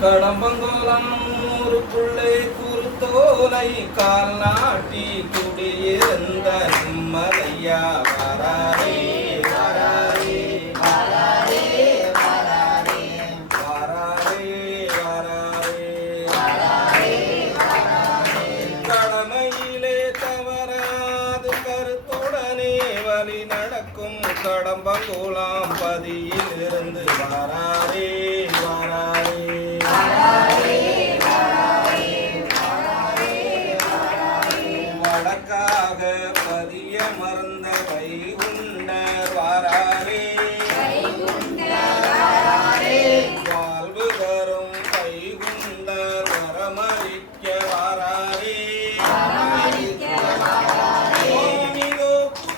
கடம்பங்கோலம் ஊருக்குள்ளே குருத்தோலை கால் நாட்டி குடியிருந்த நிம்மலையா வராரே வராரே வராரே வராரே வராரே வராரே வராரே வராரே கடமையிலே தவறாது கருத்துடனே வழி நடக்கும் கடம்பங்கோலாம் பதியில் இருந்து வராரே வராரே வடக்காக பதிய மறந்த வைகுண்டர் வாராரே வாழ்வு தரும் வைகுண்டர் வரமளிக்க வாராரே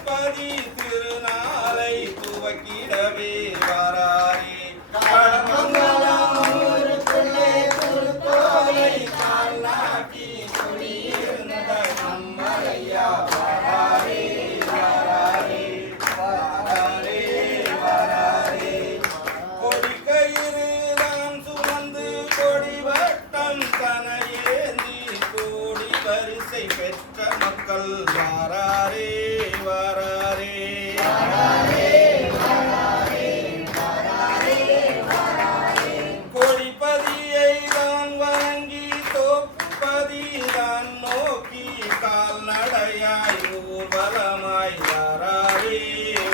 பதி திருநாளை துவக்கிடவே வாராரே பெற்ற மக்கள் வாராரே வாராரே கொடிப்பதியை தான் வணங்கி தோப்புப்பதி தான் நோக்கி கால்நடையாய் ஊர்வலமாய் வாராரே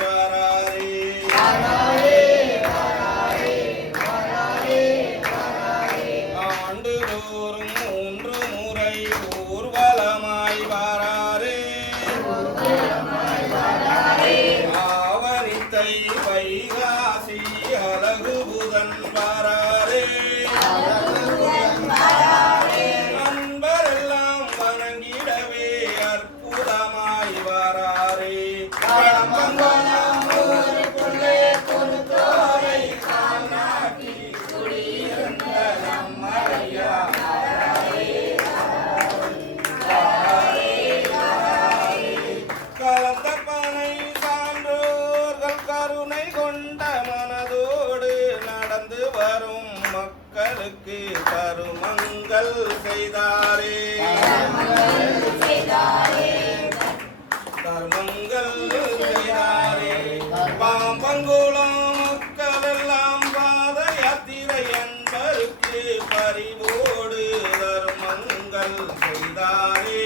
வாராரே ஆண்டுதோறும் 3 முறை ஊர்வலமாய் வாராரே ஆவணித்தை வைகாசி அழகு புதன் வாராரே அன்பரெல்லாம் வணங்கிடவே அற்புதமாய் வாராரே ஊருக்குள்ளே குருத்தோலை கால் நாட்டி குடியிருந்த நம்மையா கலந்த பனை சான்றோர்கள் கருணை கொண்ட மனதோடு நடந்து வரும் மக்களுக்கு கருமங்கள் செய்தாரே தர்மங்கள் செய்தாரே பாம்பங்குளம் மக்கள் எல்லாம் பாத யாத்திரை என்பருக்கு பரிவோடு தர்மங்கள் செய்தாரே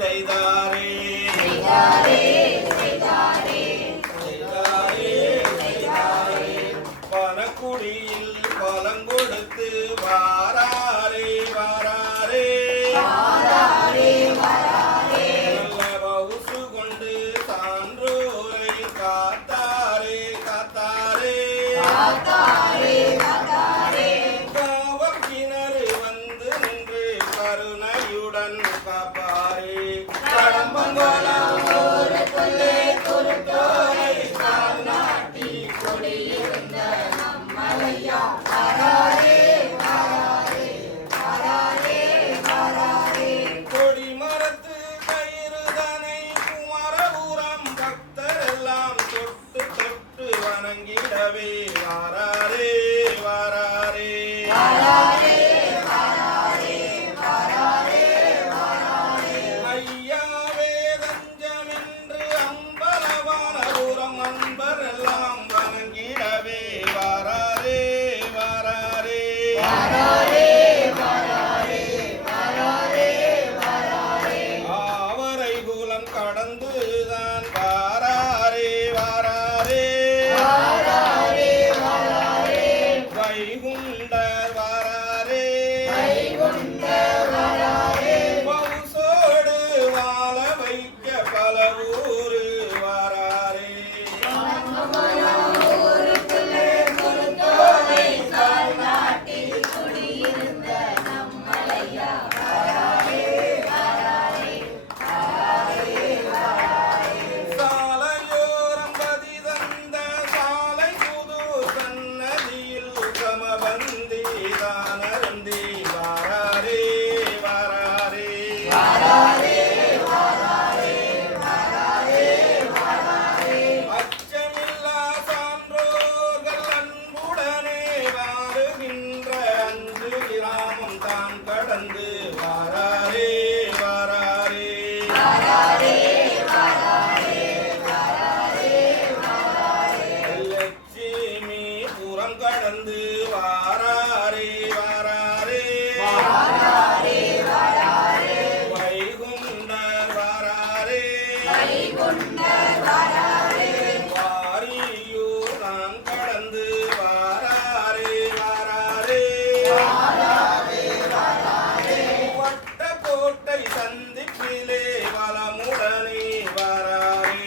செய்தாரே பணக்குடியில் பலங்கொடுத்து வாராரே வாராரே நல்ல பவுசு கொண்டு சான்றோரை காத்தாரே காத்தாரே காவக்கிணறு வந்து நின்று கருணையுடன் காப்பாரே கடம்பங்கோலம் ஊருக்குள்ளே குருத்தோலை கால் நாட்டி குடியிருந்த நம்மையா கொடி மரத்து கயிறுதனை குமரபுரம் பக்தர் எல்லாம் தொட்டு தொட்டு வணங்கிடவே வாராரே வாராரே ஐயா வேதஞ்சமென்று அம்பலவானபுரம் அன்பர் எல்லாம் வணங்கிடவே வாராரே வாராரே ஆவரை குலம் கடந்துதான் வாராரே வாராரே வைகுண்டர் வாராரே பவுசோடு வாழ வைக்க பல ஊரு வாராரே ஊருக்குள்ளே குருத்தோலை கால் நாட்டி குடி கடந்து வாராரே வாராரே வைகுண்டர் வாராரே வாரியூர் நான் கடந்து வாராரே வாராரே வட்டக்கோட்டை சந்திப்பிலே வளமுடனே வாராரே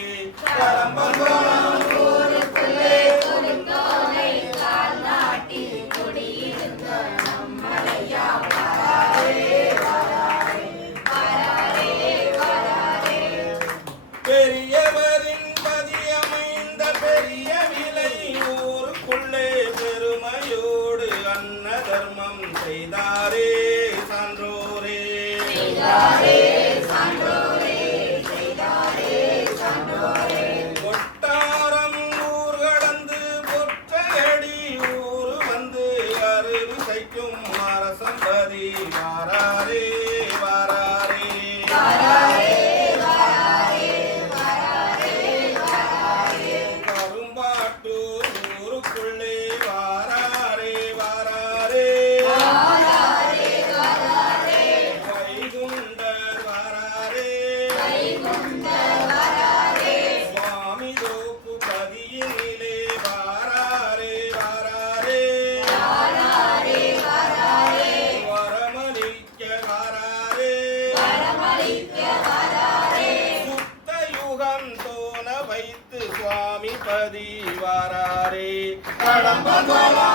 பெரியவரின் பதியமைந்த பெரிய விலை ஊருக்குள்ளே பெருமையோடு அன்ன தர்மம் செய்தாரே சான்றோரே கொட்டாரம் ஊர் கடந்து பொற்றையடி ஊர் வந்து அருவிசைக்கும் அரசம்பதி வாராரே வாராரே கரும்பாட்டூர் ஊருக்குள்ளே வாராரே வாராரே வைகுண்டர் வாராரே சுவாமி தோப்பு பதியினிலே வாராரே வாராரே வரமளிக்க வாராரே சுத்த யுகம் தோண வைத்து சுவாமி பதி வாராரே கடம்பதோலா